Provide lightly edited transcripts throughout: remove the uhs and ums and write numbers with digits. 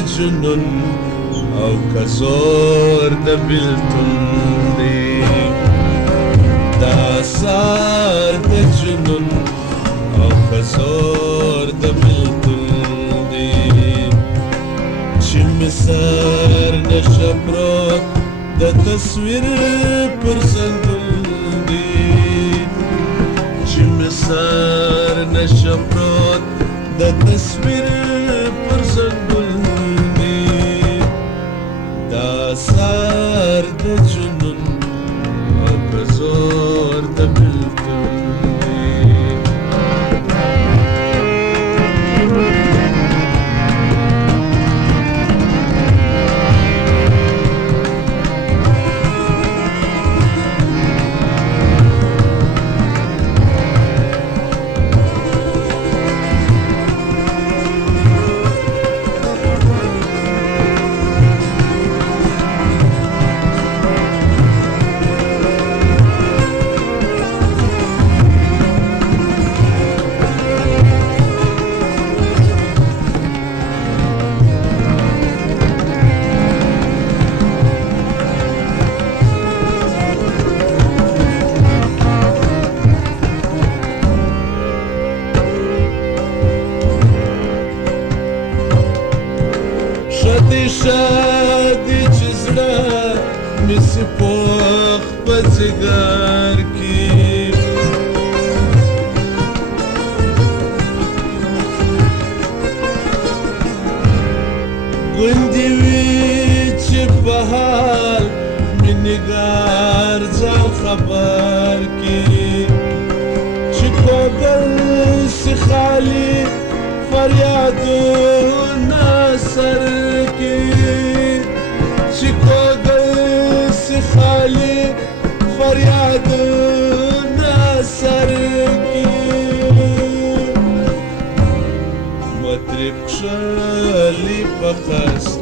جنون او کزور د بیلتون دی دا سار د جنون او کزور د بیلتون دی چې مې سر نشه پروت د تصویر پر زنګون دی چې مې سر نشه پروت د تصویر پر زنګون دی دا سار د جنون او کزور د بیلتون شادي چې زړه مې سي پوخ په ځګر کې ګوندې وي چې په حال مې نګار ځان خبر کې چې کوګل سي خالي فریادونه سر کې چې کوګل سي خالي فریادونه سر کې مطرب کښلي په قصد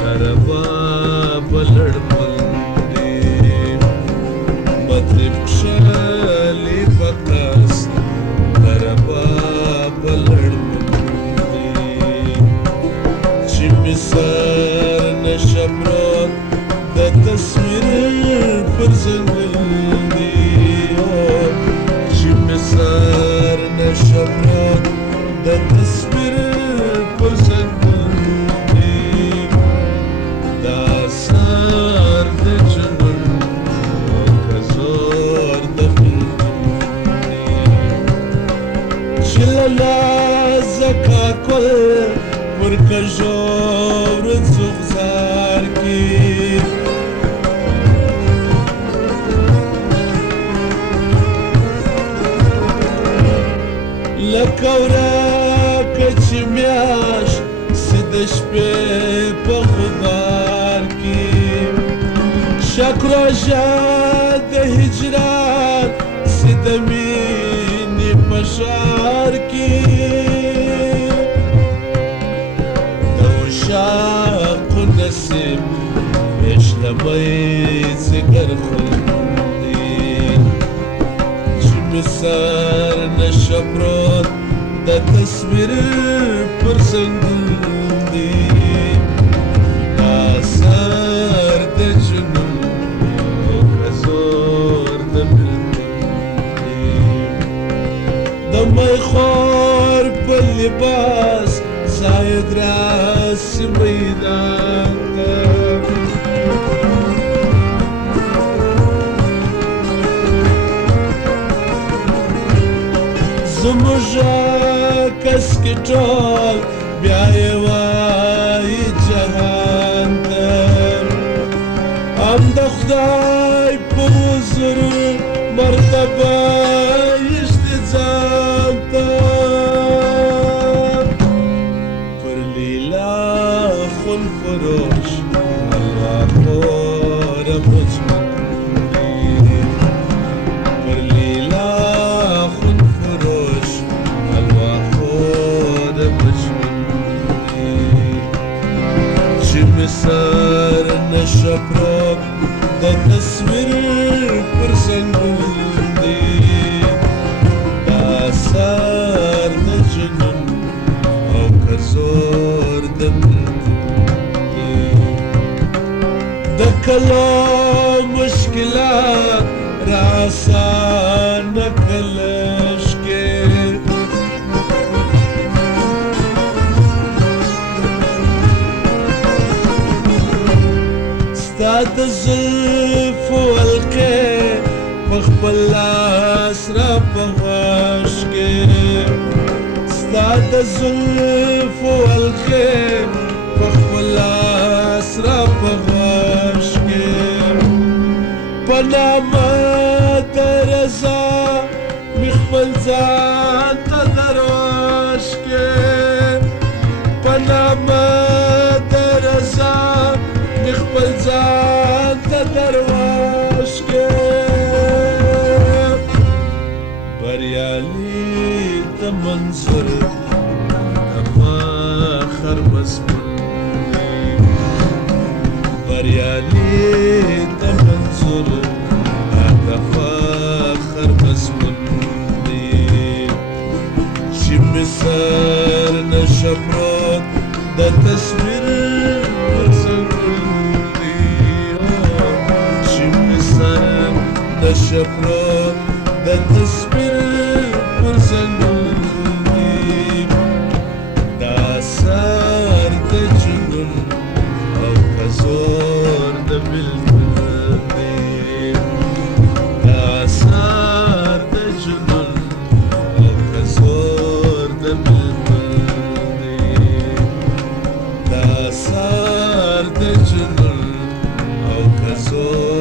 نرباب لړمون دی مطرب کښلي په قصد نرباب لړمون سر نشه پروت د تصویر پر زنګون دی چې مې سر نشه پروت د تصویر پر زنګون دی دا سر د جنون او کزور د بیلتون دی چې لالا زکا کل پر کژور زغزار کی لکه ورکه چې میاشت سي د شپې په غبار کی شک روژه د هجران سي د مینې په ښار کی شاق نصیب بشلمی زگر خوندی چې مې سر نشه پروت د تصویر پر زنګون دی دا سر د جنون او کزور د بیلتون دی د میخوار په لباس زاید راسی میدان زموږ کس کې ټول بیا یې وایي جهان ته هم د خدای په حضور مرتبه یشتې ځان ته فروش الله خور مجمن دی پر لیلا خون فروش الله خور مجمن دی چې مې سر نشه پروت د تصویر پر زنګون دی دا سر د جنون او کزور د کله مشکلات را آسان کلش کې ستا د زلفو حلقې په خپل لاس را په غاښ کې ستا د زلفو حلقې په خپل لاس را په غاښ کې په نامه د رضا مې خپل ځان ته درواش کې په نامه د رضا مې خپل ځان ته درواش کې بریالي د منظر فخر مضمون بریالي د منظر د فخر مضمون چې مې سر نشه پروت د تصویر پر زنګون چې مې سر نشه پروت د تصویر پر زنګون دا سر د جنون او کزور د بلبل دی دا سر د جنون او کزور د بلبل دی دا سر د جنون او کزور